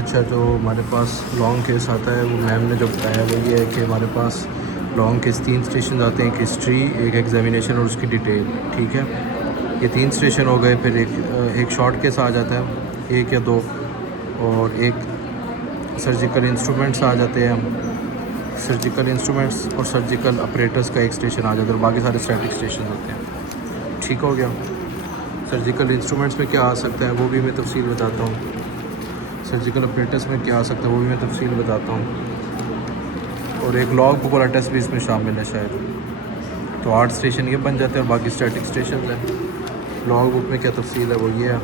अच्छा, जो हमारे पास लॉन्ग केस आता है वो मैम ने जो बताया वो ये है कि हमारे पास लॉन्ग केस 3 स्टेशन आते हैं, एक हिस्ट्री, एक एग्जामिनेशन और उसकी डिटेल। ठीक है, ये 3 स्टेशन हो गए। फिर एक शॉर्ट केस आ जाता है, एक या दो, और एक सर्जिकल इंस्ट्रूमेंट्स आ जाते हैं। सर्जिकल इंस्ट्रूमेंट्स और सर्जिकल ऑपरेटर्स का एक स्टेशन आ जाता है और बाकी सारे स्टैटिक स्टेशन होते हैं। ठीक हो गया। सर्जिकल इंस्ट्रूमेंट्स में क्या आ सकता है वो भी मैं तफसील बताता हूँ। सर्जिकल ऑपरेटर्स में क्या आ सकता है वो भी मैं तफसील बताता हूँ। और एक लॉग बुक वाला टेस्ट भी इसमें शामिल है शायद। तो 8 स्टेशन ये बन जाते हैं और बाकी स्टैटिक स्टेशन हैं। लॉग बुक में क्या तफसील है वो ये है।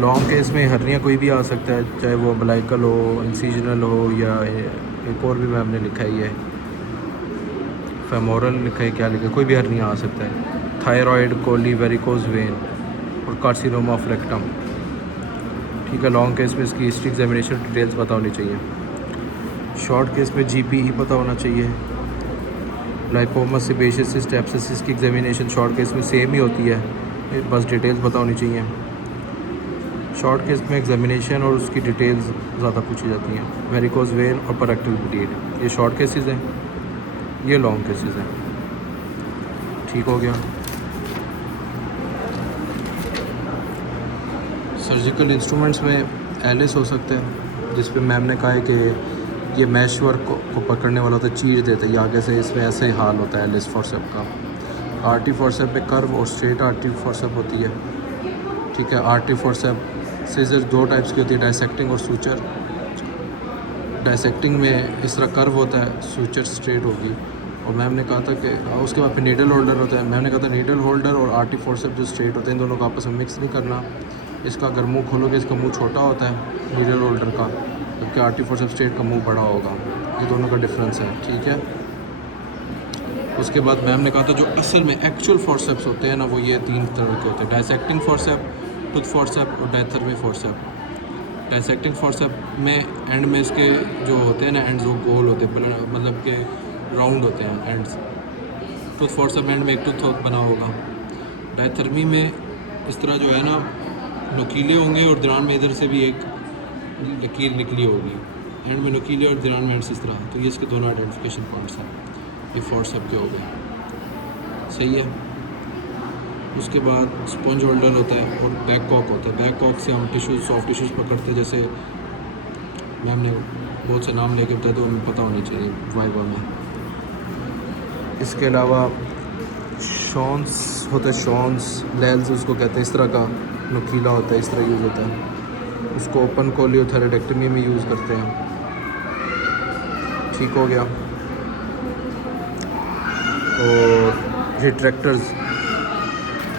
लॉन्ग केस में हर्निया कोई भी आ सकता है, चाहे वो अम्बिलिकल हो, इंसिजनल हो, या एक और भी मैम ने लिखा है, ये फेमोरल लिखा है, क्या लिखा है, कोई भी हर्निया आ सकता है। थायराइड, कोली, वेरिकोज वेन और कार्सिनोमा ऑफ रेक्टम। ठीक है, लॉन्ग केस में इसकी हिस्ट्री, एग्जामिनेशन डिटेल्स पता होनी चाहिए। शॉर्ट केस में जीपीई पता होना चाहिए। लाइपोमा सेबेशियस सिस्ट एब्सेसिस की एग्जामिनेशन शॉर्ट केस में सेम ही होती है, बस डिटेल्स पता होनी चाहिए। शॉर्ट केस में एग्जामिनेशन और उसकी डिटेल्स ज़्यादा पूछी जाती हैं। वेरिकोज वेन और पेरेक्टल ब्लीड, ये शॉर्ट केसेस हैं, ये लॉन्ग केसेस हैं। ठीक हो गया। सर्जिकल इंस्ट्रूमेंट्स में एलिस हो सकता है, जिस पे मैम ने कहा है कि ये मैश वर्क को पकड़ने वाला होता है, चीर देता है, ये आगे से इसमें ऐसे ही हाल होता है एलिस फॉर्सेप का। आरटी फॉर्सेप पे कर्व और स्ट्रेट आरटी फॉर्सेप होती है। ठीक है, आरटी फॉर्सेप सीजर 2 टाइप्स की होती है, डायसेक्टिंग और सूचर। डायसेक्टिंग में इस तरह कर्व होता है, सूचर स्ट्रेट होगी। और मैम ने कहा था कि उसके बाद फिर नीडल होल्डर होता है। मैम ने कहा था नीडल होल्डर और आरटी फॉर्सेप जो स्ट्रेट होते हैं, इन दोनों को आपस में मिक्स नहीं करना। इसका अगर मुंह खोलोगे, इसका मुंह छोटा होता है नीडल होल्डर का, जबकि आरटी फॉर्सेप स्ट्रेट का मुंह बड़ा होगा। ये दोनों का डिफरेंस है। ठीक है, उसके बाद मैम ने कहा था जो असल में एक्चुअल फॉर्सेप्स होते हैं ना, वो ये 3 तरह के होते हैं, डायसेक्टिंग फॉर्सेप, टूथ फॉर्सेप और डायथर्मी फॉर्सेप। डायसेक्टिंग फॉर्सेप में एंड में इसके जो होते हैं ना एंड्स, वो गोल होते हैं, मतलब के राउंड होते हैं एंड्स। टूथ फॉर्सेप एंड में एक टूथ बना होगा। डायथर्मी में इस तरह जो है ना नुकीले होंगे और दरान में इधर से भी एक लकीर निकली होगी, एंड में नुकीले और दरान में एंड्स इस तरह। तो ये इसके दोनों आइडेंटिफिकेशन पॉइंट्स हैं, ये फॉर्सेप के हो गए। सही है। उसके बाद स्पंज होल्डर होता है और बैक कॉक होता है। बैक कॉक से हम टिश्यूज़, सॉफ्ट टिश्यूज़ पकड़ते हैं, जैसे मैम ने बहुत से नाम लेके बताया तो हमें पता होनी चाहिए वाइवा में। इसके अलावा शॉन्स होता है, शॉन्स लेंस उसको कहते हैं, इस तरह का नुकीला होता है, इस तरह यूज़ होता है। उसको ओपन कोलियोथेरेडेक्टमी में यूज़ करते हैं। ठीक हो गया। और रिट्रैक्टर्स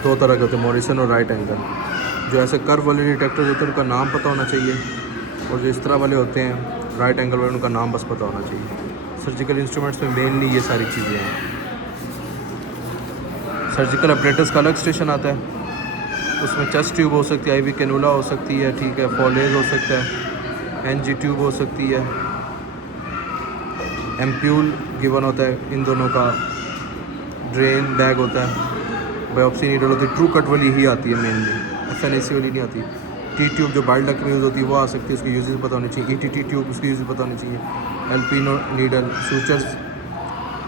2 तरह के होते हैं, मॉरिसन और राइट एंगल। जो ऐसे कर्व वाले डिटेक्टर्स होते हैं उनका नाम पता होना चाहिए, और जो इस तरह वाले होते हैं राइट एंगल वाले, उनका नाम बस पता होना चाहिए। सर्जिकल इंस्ट्रूमेंट्स में मेनली ये सारी चीज़ें हैं। सर्जिकल ऑपरेटर्स का अलग स्टेशन आता है, उसमें चेस्ट ट्यूब हो सकती है, आईवी कैनुला हो सकती है, ठीक है, फॉलेज हो सकता है, एनजी ट्यूब हो सकती है, एम्प्यूल गिवन होता है, इन दोनों का ड्रेन बैग होता है, बायोप्सी नीडल होती है। ट्रू कट वाली ही आती है मेनली, एफएनएसी वाली नहीं आती। टी ट्यूब जो बाइल डक्ट में यूज़ होती है वो आ सकती है, उसकी यूजेस पता होनी चाहिए। ईटीटी ट्यूब, उसकी यूजेस पता होनी चाहिए। एल्पिनो needle, sutures,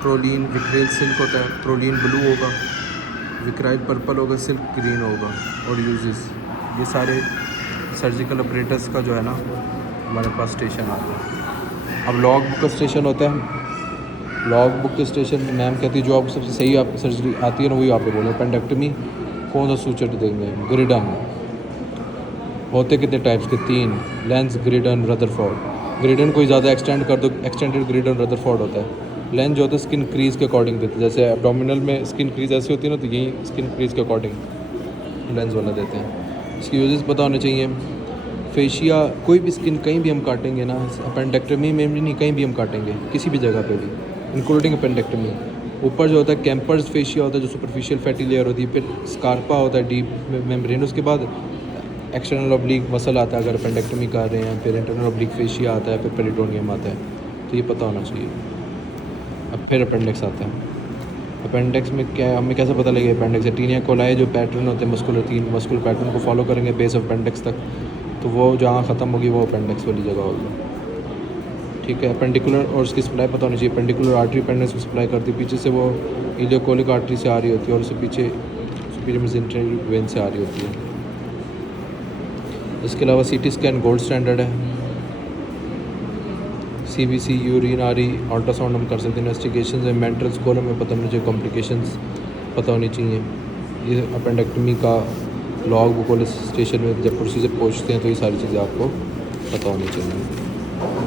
prolene, vicryl silk होता है, प्रोलीन ब्लू होगा, विक्राइल पर्पल होगा, सिल्क ग्रीन होगा, और यूजेस। ये सारे सर्जिकल ऑपरेटर्स का जो है ना हमारे पास स्टेशन आता है। अब लॉग बुक का स्टेशन होता है। लॉग बुक के स्टेशन में मैम कहती है जो आपको सबसे सही आप सर्जरी आती है ना वही आप बोलो। पेंडेक्टमी कौन सा सूचर देंगे? ग्रिडन। होते कितने टाइप्स के? 3, लेंस, ग्रिडन, रदरफोर्ड। ग्रिडन कोई ज़्यादा एक्सटेंड कर दो, एक्सटेंडेड ग्रिडन रदरफोर्ड होता है। लेंस जो होता है स्किन क्रीज के अकॉर्डिंग देते हैं, जैसे एब्डोमिनल में स्किन क्रीज ऐसी होती है ना, तो यही स्किन क्रीज के अकॉर्डिंग लेंस वाला देते हैं। इसकी यूजेस पता होने चाहिए। फेशिया, कोई भी स्किन कहीं भी हम काटेंगे ना, अपेंडेक्टमी में भी नहीं, कहीं भी हम काटेंगे किसी भी जगह पे भी, इंक्लूडिंग अपेंडेक्टमी। ऊपर जो होता है कैंपर्स फेशिया होता है, जो सुपरफिशियल फैटी लेयर होती है, फिर स्कारपा होता है, डीप मेम्ब्रेन, उसके बाद एक्सटर्नल ऑब्लिक मसल आता है अगर अपेंडेक्टमी कर रहे हैं, फिर इंटरनल ऑब्लिक फेशिया आता है, फिर पेरिटोनियम आता है, तो ये पता होना चाहिए। अब फिर अपेंडिक्स आता है। अपेंडिक्स में क्या, हमें कैसे पता लगेगा अपेंडिक्स है? टीनिया कोलाई जो पैटर्न होते हैं मस्कुलर, 3 मस्कुलर पैटर्न को फॉलो करेंगे बेस ऑफ अपेंडिक्स तक, तो वो जहाँ ख़त्म होगी वो अपेंडिक्स वाली जगह होगी। ठीक है, अपेंडिकुलर और उसकी सप्लाई पता होनी चाहिए। अपेंडिकुलर आर्टरी अपेंडिक्स को सप्लाई करती है, पीछे से वो इलियोकोलिक आर्टरी से आ रही होती है और उससे पीछे सुपीरियर मेसेंटरी वेन से आ रही होती है। इसके अलावा सीटी स्कैन गोल्ड स्टैंडर्ड है। सीबीसी, यूरिनरी अल्ट्रासाउंड हम कर सकते हैं। इन्वेस्टिगेशन में मेंटल स्कोर हमें पता होनी चाहिए, कॉम्प्लिकेशंस पता होनी चाहिए। ये अपेंडेक्टमी का लॉग बुक पुलिस स्टेशन में जब प्रोसीजर पहुँचते हैं तो ये सारी चीज़ें आपको पता होनी चाहिए।